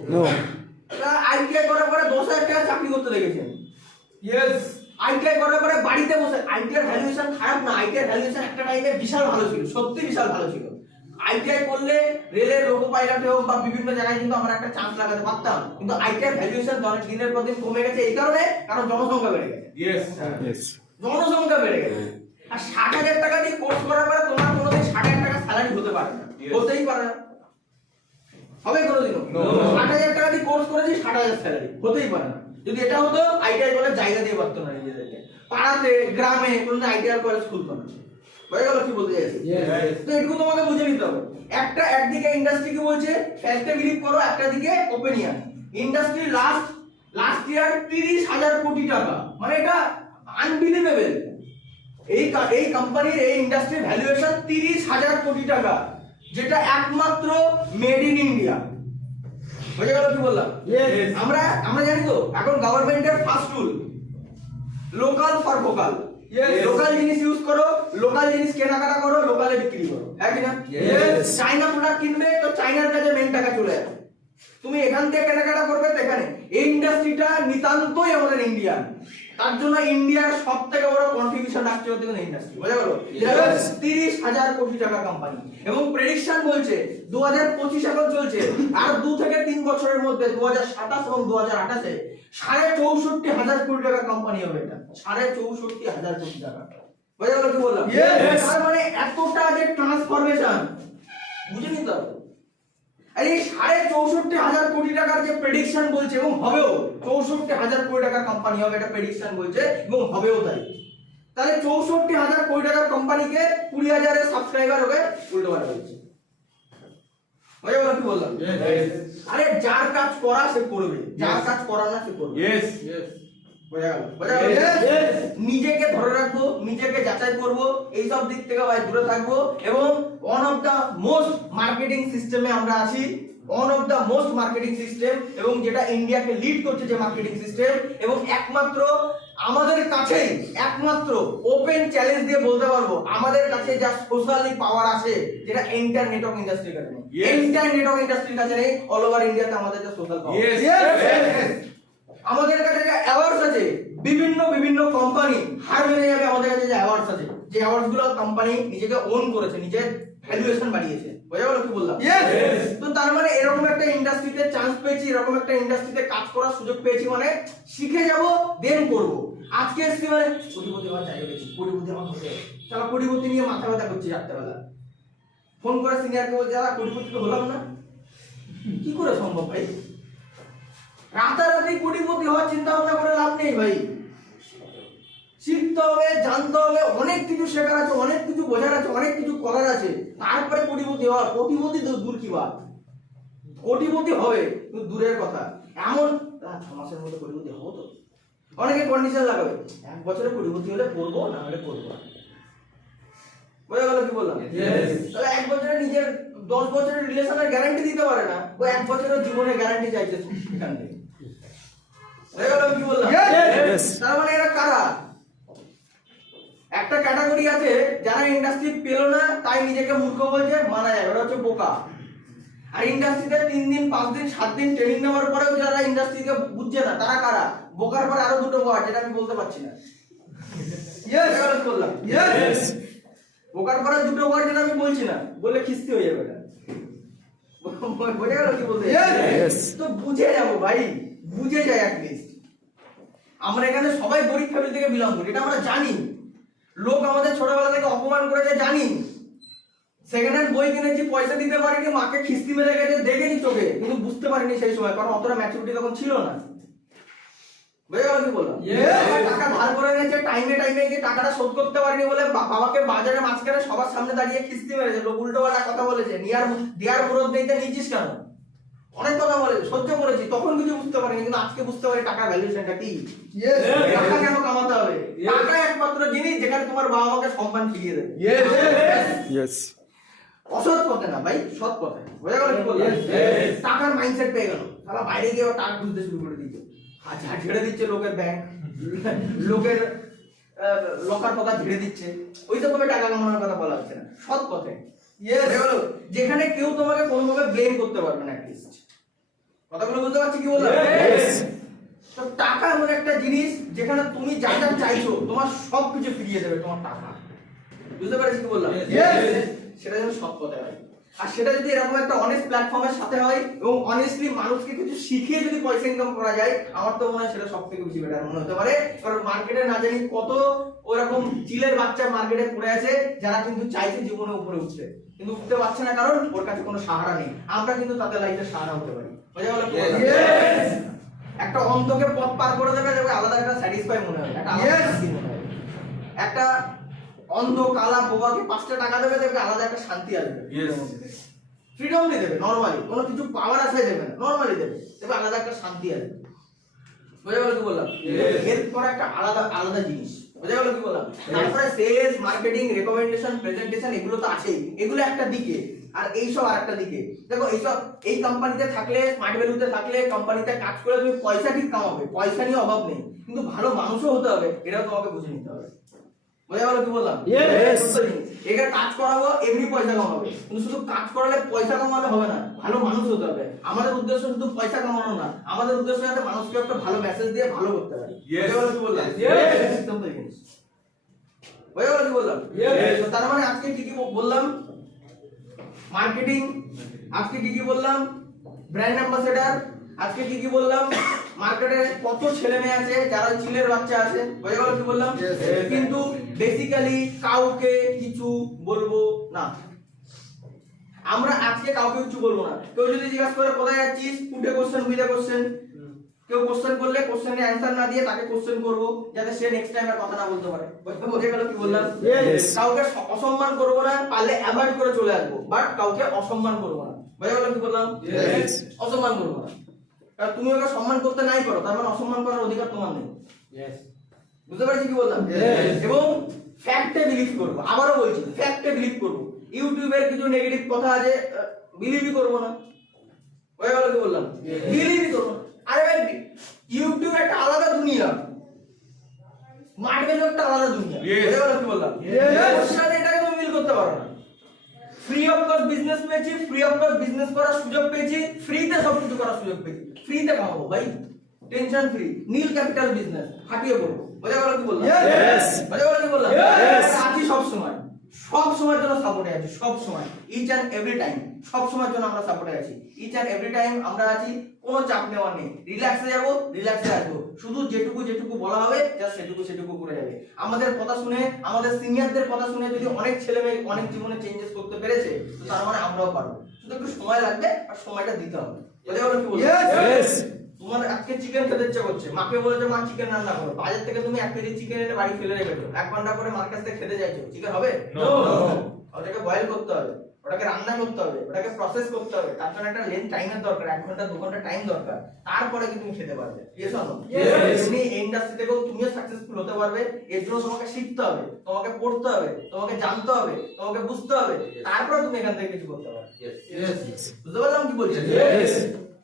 আইটিআই করার পরে 10,000 টাকা চাকরি করতে লেগেছেন। ইয়েস। আইটিআই করার পরে বাড়িতে বসে, আইটিআই ভ্যালুয়েশন খারাপ না, আইটিআই ভ্যালুয়েশন একটা টাইমে বিশাল ভালো ছিল, সত্যি বিশাল ভালো ছিল। আইটিআই করলে রেলের লোকো পাইলটে হোক বা বিভিন্ন জায়গায় কিন্তু আমরা একটা চান্স লাগাতে পারতাম, কিন্তু আইটিআই ভ্যালুয়েশন দিনের পর দিন কমে গেছে এই কারণে, কারণ জনসংখ্যা বেড়ে গেছে। ইয়েস, জনসংখ্যা বেড়ে গেছে। আর 60,000 টাকা দিয়ে কোর্স করার পরে তোমার কোনোদিন 60,000 টাকা স্যালারি হতে পারে না, হতেই পারে না, হবে কোনোদিনও? 60,000 টাকা দিয়ে কোর্স করেছি, 60,000 স্যালারি হতেই পারে না। যদি এটা হতো আইটিআই কলেজ জায়গা দিয়ে পারতো না নিজেদেরকে, পাড়াতে গ্রামে কোনো আইটিআই কলেজ খুলতো না। বুঝে গেল কি বলতে চাইছি? তো এটুকু তোমাকে বুঝে নিতে হবে। একদিকে ইন্ডাস্ট্রি কি বলছে, ফ্যাক্টে বিলিভ করো, একটা দিকে ওপিনিয়ন। ইন্ডাস্ট্রি লাস্ট ইয়ার 30,000 কোটি টাকা, মানে এটা আনবিলিভেবল। এই কোম্পানির, এই ইন্ডাস্ট্রির ভ্যালুয়েশন 30,000 কোটি টাকা, যেটা একমাত্র মেড ইন ইন্ডিয়া। বুঝে গেল কি বললাম? আমরা জানি তো এখন গভর্নমেন্টের first rule local for vocal. Local জিনিস ইউজ করো, লোকাল জিনিস কেনাকাটা করো, লোকালে বিক্রি করো, হ্যাঁ কি না? চাইনা প্রোডাক্ট কিনবে তো চাইনার কাছে মেন টাকা চলে যাবে, তুমি এখান থেকে কেনাকাটা করবে তো এখানে। এই ইন্ডাস্ট্রিটা নিতান্তই আমাদের ইন্ডিয়ান, তার জন্য ইন্ডিয়ার সবথেকে বড় কন্ট্রিবিউশন রাখছে হচ্ছে ইন্ডাস্ট্রি। বুঝা গেল? 30,000 কোটি টাকা কোম্পানি, এবং প্রেডিকশন বলছে 2025 এখন চলছে, আর 2 থেকে 3 বছরের মধ্যে 2027 এবং 2028-এ 64,500 কোটি টাকা কোম্পানি হবে। এটা 64,500 কোটি টাকা। বুঝা গেল কি বললাম? তার মানে এতটা যে ট্রান্সফরমেশন, বুঝে নিতে হবে। আর এই 64,500 কোটি টাকার যে প্রেডিকশন বলছে, এবং হবেও 64,000 কোটি টাকার কোম্পানি হবে, এটা প্রেডিকশন বলছে এবং হবেও তাই। তাহলে 64,000 কোটি টাকার কোম্পানিকে 20,000 সাবস্ক্রাইবার হবে, উল্টো পাল্টা বলছে। বুঝা গেল কি বললাম? আরে যার কাজ করা সে করবে, যার কাজ করা না সে করবে। নিজেকে ধরে রাখবো, নিজেকে যাচাই করবো, এইসব দিক থেকে ভাই দূরে থাকবো, এবং one of the most marketing সিস্টেমে আমরা আছি one of the most marketing system, এবং যেটা ইন্ডিয়াকে লিড করছে যে মার্কেটিং সিস্টেম, এবং একমাত্র আমাদের কাছেই একমাত্র ওপেন চ্যালেঞ্জ দিয়ে বলতে পারবো আমাদের কাছে যা সোশ্যালি পাওয়ার আছে যেটা এন্টার নেটওয়ার্ক ইন্ডাস্ট্রির কাছে নেই। এন্টার নেটওয়ার্ক ইন্ডাস্ট্রির কাছে নেই। অল ওভার ইন্ডিয়াতে আমাদের যা সোশ্যাল পাওয়ার, আমাদের কাছে যে অ্যাওয়ার্ডস আছে, বিভিন্ন বিভিন্ন কোম্পানি হার মেনে যাবে আমাদের কাছে যে অ্যাওয়ার্ডস আছে, যে অ্যাওয়ার্ডস গুলো কোম্পানি নিজেকে ওন করেছে, নিজের ভ্যালুয়েশন বাড়িয়েছে। বোঝা গেল কি বললাম? তো তার মানে এরকম একটা ইন্ডাস্ট্রিতে চান্স পেয়েছি, এরকম একটা ইন্ডাস্ট্রিতে কাজ করার সুযোগ পেয়েছি, মানে শিখে যাব দেন করব। আজকে এসছি মানে কোটিপতি হওয়ার জায়গা পেয়েছি, কোটিপতি হওয়া হচ্ছে, তারা কোটিপতি নিয়ে মাথা ব্যথা করছি রাত্রেবেলা, ফোন করে সিনিয়রকে বলছে যারা কোটিপতি তো হলাম না। কি করে সম্ভব ভাই? রাতারাতি কোটিপতি হওয়ার চিন্তা ভাবনা করে লাভ নেই ভাই। শিখতে হবে, জানতে হবে, অনেক কিছু শেখার আছে, অনেক কিছু বোঝার আছে, অনেক কিছু করার আছে, তারপরে কোটিপতি হওয়া। কোটিপতি দূর কি বাত, কোটিপতি হবে কিন্তু দূরের কথা। এমন 6 মাসের মধ্যে কোটিপতি হবো তো, অনেকে কন্ডিশন লাগাবে 1 বছরে কোটিপতি হলে করবো, না হলে করবো না। বোঝা গেল কি বললাম? তাহলে 1 বছরে নিজের 10 বছরের রিলেশনের গ্যারান্টি দিতে পারে না, ও 1 বছরের জীবনের গ্যারান্টি চাইছে এখান থেকে। বোঝা গেল কি বললাম? তার মানে এরা কারা? একটা ক্যাটাগরি আছে যারা ইন্ডাস্ট্রি পেলো না তাই নিজেকে মূর্খ বলছে, মানা যায়, ওরা হচ্ছে বোকা। আর ইন্ডাস্ট্রিতে 3 দিন 5 দিন 7 দিন ট্রেনিং নেওয়ার পরেও যারা ইন্ডাস্ট্রিকে বুঝছে না, তারা কারা? বোকার পর আরো দুটো ওয়ার্ড যেটা আমি বলতে পারছি না। বললাম বোকার পরে দুটো ওয়ার্ড যেটা আমি বলছি না, বললে খিস্তি হয়ে যাবে। বোঝা গেল কি বলতে? তো বুঝে যাবো ভাই, বুঝে যাই অ্যাটলিস্ট। আমরা এখানে সবাই গরিব ফ্যামিলি থেকে বিলং করি, এটা আমরা জানি। লোক আমাদের ছোটবেলা থেকে অপমান করেছে জানি। সেকেন্ড হ্যান্ড বই কিনেছি, পয়সা দিতে পারিনি, মাকে খিস্তি মেরে গেছে দেখেনি চোখে, কিন্তু বুঝতে পারিনি সেই সময়, কারণ অতটা ম্যাচুরিটি তখন ছিল না। বুঝে গেল কি বললাম? টাকা ধার করে এনেছে, টাইমে গিয়ে টাকাটা শোধ করতে পারিনি বলে বাবাকে বাজারে মাঝখানে সবার সামনে দাঁড়িয়ে খিস্তি মেরেছে। লোক উল্টো পাল্টা কথা বলেছে, দেয়ার মুরত নেই, নিয়েছিস কেন, অনেক কথা বলে, সহ্য করেছি, তখন কিছু বুঝতে পারিনি, কিন্তু আজকে বুঝতে পারি টাকার ভ্যালুয়েশনটা কি, টাকা কেন কামাতে হবে। টাকা একমাত্র জিনিস যেখানে তোমার বাবা মাকে সম্মান ফিরিয়ে দেবে। অসৎ পথে না ভাই, সৎ পথে। বোঝা গেল কি বললাম? টাকার মাইন্ডসেট পেয়ে গেল, তারা বাইরে গিয়ে টাকা খুঁজতে শুরু করে দিচ্ছে, হাজার ঝেড়ে দিচ্ছে লোকের ব্যাংক, লোকের লকার কথা ঝেড়ে দিচ্ছে। ওইসব ভাবে টাকা কামানোর কথা বলা হচ্ছে না, সৎ পথে। যেখানে কেউ তোমাকে কোনোভাবে ব্লেম করতে পারবে না। অ্যাটলিস্ট কথাগুলো বুঝতে পারছি কি বললাম? তো টাকা এমন একটা জিনিস যেখানে তুমি যা যা চাইছো তোমার সবকিছু ফিরিয়ে দেবে তোমার টাকা। বুঝতে পারছি কি বললাম? সেটা যেন সৎ পথে হয়, আর সেটা যদি এরকম একটা অনেস্ট প্ল্যাটফর্মের সাথে হয় এবং অনেস্টলি মানুষকে কিছু শিখিয়ে যদি পয়সা ইনকাম করা যায়, আমার তো মনে হয় সেটা সব থেকে বেশি বেটার মনে হতে পারে। কারণ মার্কেটে না জানি কত ওরকম চিলের বাচ্চা মার্কেটে পড়ে আছে যারা কিন্তু চাইছে জীবনে উপরে উঠতে, কিন্তু উঠতে পারছে না কারণ ওর কাছে কোনো সাহারা নেই। আমরা কিন্তু তাদের লাইফে সাহারা হতে পারি। বোঝা গেল? একটা অন্ধকে পথ পার করে দেবে, আলাদা একটা স্যাটিসফাই মনে হয়, একটা আলাদা শান্তি মনে হয়। একটা অন্ধ কালা বোবাকে 5টা টাকা দেবে, দেখবে আলাদা একটা শান্তি আসবে, ফ্রিডম দেবে, নরমালি কোনো কিছু পাওয়ার আশায় দেবে না, নরমালি দেবে, দেখবে আলাদা একটা শান্তি আসবে। বোঝা গেল কি বললাম? হেল্প করা একটা আলাদা আলাদা জিনিস। বোঝা গেল কি বললাম? তারপরে সেলস, মার্কেটিং, রেকমেন্ডেশন, প্রেজেন্টেশন, এগুলো তো আছেই, এগুলো একটা দিকে, আর এইসব আরেকটা দিকে। দেখো এইসব এই কোম্পানিতে থাকলে, স্মার্ট ভ্যালুতে থাকলে, কোম্পানিতে কাজ করে তুমি পয়সা ঠিক কামাবে, পয়সা নিয়ে অভাব নেই, কিন্তু ভালো মানুষও হতে হবে, এটাও তোমাকে বুঝে নিতে হবে। বোঝা গেল কি বললাম? এখানে কাজ করাবো এমনি পয়সা কামাবে, কিন্তু শুধু কাজ করালে পয়সা কামালে হবে না, ভালো মানুষ হতে হবে। আমাদের উদ্দেশ্য শুধু পয়সা কামানো না, আমাদের উদ্দেশ্য যাতে মানুষকে একটা ভালো মেসেজ দিয়ে ভালো করতে পারি। বোঝা গেল কি বললাম? বোঝা গেল কি বললাম? তার মানে আজকে কি কি বললাম? মার্কেটিং, আজকে কি কি বললাম? ব্র্যান্ড অ্যাম্বাসেডর, আজকে কি কি বললাম? মার্কেটে কত ছেলে মেয়ে আছে যারা চিলের বাচ্চা আছে। বোঝা গেল কি বললাম? কিন্তু বেসিক্যালি কাউকে কিছু বলবো না। আমরা আজকে কাউকে কিছু বলবো না। কেউ যদি জিজ্ঞাসা করে কোথায় যাচ্ছিস, পুটে কোশ্চেন উইথ আ কোশ্চেন। কেউ কোশ্চেন করলে কোশ্চেনের অ্যানসার না দিয়ে তাকে কোশ্চেন করব, যাতে সে নেক্সট টাইম আর কথা না বলতে পারে। বোঝা গেল কি বললাম? কাউকে অসম্মান করব না, পারলে অ্যাভয়েড করে চলে আসবো, বাট কাউকে অসম্মান করব না। বোঝা গেল কি বললাম? অসম্মান করব না। কারণ তুমি ওকে সম্মান করতে নাই পারো, তার মানে অসম্মান করার অধিকার তোমার নেই। বুঝতে পারছি কি বললাম? এবং ফ্যাক্টে বিলিভ করব, আবারও বলছি ফ্যাক্টে বিলিভ করব। ইউটিউবের কিছু নেগেটিভ কথা আছে, বিলিভই করব না। ওই গেল কি বললাম, বিলিভই করো। আরে ভাই ইউটিউব একটা আলাদা দুনিয়া, স্মার্ট ভ্যালু একটা আলাদা দুনিয়া। ওই গেল কি বললাম, ওর সাথে এটাকে তুমি মিল করতে পারো না। ফ্রি অফ কস্ট বিজনেস পেয়েছি, ফ্রি অফ কস্ট বিজনেস করার সুযোগ পেয়েছি, ফ্রিতে সবকিছু করার সুযোগ পেয়েছি, ফ্রিতে কামাবো ভাই, টেনশন ফ্রি, নীল ক্যাপিটাল বিজনেস খাটিয়ে করবো। বোঝা গেল কি বললাম? বোঝা গেল কি বললাম? আছি সব সময়, সব সময়ের জন্য সাপোর্টে আছি, সব সময়, ইচ এন্ড এভরি টাইম, সব সময়ের জন্য আমরা সাপোর্টে আছি, ইচ এন্ড এভরি টাইম আমরা আছি, কোনো চাপ নেওয়া নেই, রিল্যাক্সে যাবো, রিল্যাক্সে আসবো, শুধু যেটুকু বলা হবে জাস্ট সেটুকু করে যাবে। আমাদের কথা শুনে, আমাদের সিনিয়রদের কথা শুনে যদি অনেক ছেলে মেয়ে অনেক জীবনে চেঞ্জেস করতে পেরেছে, তো তার মানে আমরাও পারবো, শুধু একটু সময় লাগবে আর সময়টা দিতে হবে। বোঝা গেল কি বললাম? তোমার আজকে চিকেন খেতে ইচ্ছা করছে, মাকে বলেছো মা চিকেন রান্না করো, বাজার থেকে তুমি 1 কেজি চিকেন এনে বাড়ি ফেলে রেখেছো, 1 ঘন্টা পরে মার কাছ থেকে খেতে চাইছো, চিকেন হবে? ওটাকে বয়েল করতে হবে, ওটাকে রান্না করতে হবে, ওটাকে প্রসেস করতে হবে, তার জন্য একটা লেন্থ টাইমের দরকার, 1 ঘন্টা 2 ঘন্টা টাইম দরকার, তারপরে কি তুমি খেতে পারবে। Yes or no? তুমি এই ইন্ডাস্ট্রি থেকেও তুমিও সাকসেসফুল হতে পারবে। এর জন্য তোমাকে শিখতে হবে, তোমাকে পড়তে হবে, তোমাকে জানতে হবে, তোমাকে বুঝতে হবে, তারপরে তুমি এখান থেকে কিছু করতে পারবে। বুঝতে পারলাম কি বলছি?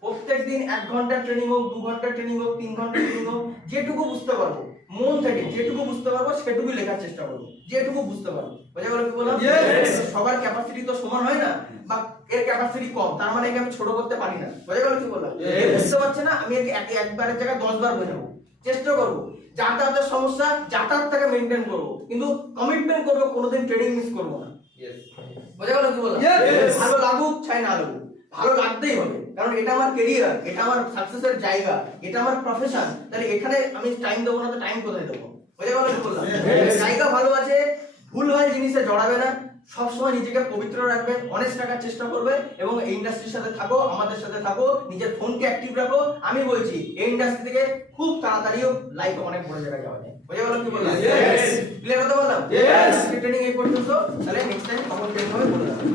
প্রত্যেকদিন 1 ঘন্টা ট্রেনিং হোক, 2 ঘন্টা ট্রেনিং হোক, 3 ঘন্টা ট্রেনিং হোক, যেটুকু বুঝতে পারবো মন থেকে, যেটুকু বুঝতে পারবো সেটুকুই লেখার চেষ্টা করবো, যেটুকু বুঝতে পারবো। বোঝা গেল কি বললাম? সবার ক্যাপাসিটি তো সমান হয় না, বা এর ক্যাপাসিটি কম, তার মানে একে আমি ছোট করতে পারি না। বোঝা গেল কি বললাম? বুঝতে পারছে না, আমি একে একবারের জায়গায় 10 বার বোঝাবো, চেষ্টা করবো, যাতায়াতের সমস্যা যাতায়াতটাকে মেনটেন করবো, কিন্তু কমিটমেন্ট করবো, কোনোদিন ট্রেনিং মিস করবো না। বোঝা গেল কি বললাম? ভালো লাগুক চাই না লাগুক, ভালো লাগতেই হবে, কারণ এটা আমার ক্যারিয়ার, এটা আমার সাকসেসের জায়গা, এটা আমার প্রফেশন, তাহলে এখানে আমি টাইম দেবো না তো টাইম কোথায় দেবো? বোঝা গেল কি বললাম? জায়গা ভালো আছে, ভুলভাল জিনিসে জড়াবে না, সবসময় নিজেকে পবিত্র রাখবে, অনেস্ট রাখার চেষ্টা করবে, এবং এই ইন্ডাস্ট্রির সাথে থাকো, আমাদের সাথে থাকো, নিজের ফোনকে অ্যাক্টিভ রাখো। আমি বলছি এই ইন্ডাস্ট্রি থেকে খুব তাড়াতাড়িও লাইফে অনেক বড় জায়গায় যাওয়া যায়। বোঝা গেল কি বললাম? ক্লিয়ার কথা বললাম? ট্রেনিং এই পর্যন্ত, তাহলে নেক্সট টাইম কখন ট্রেনিং হবে বলে দেবো।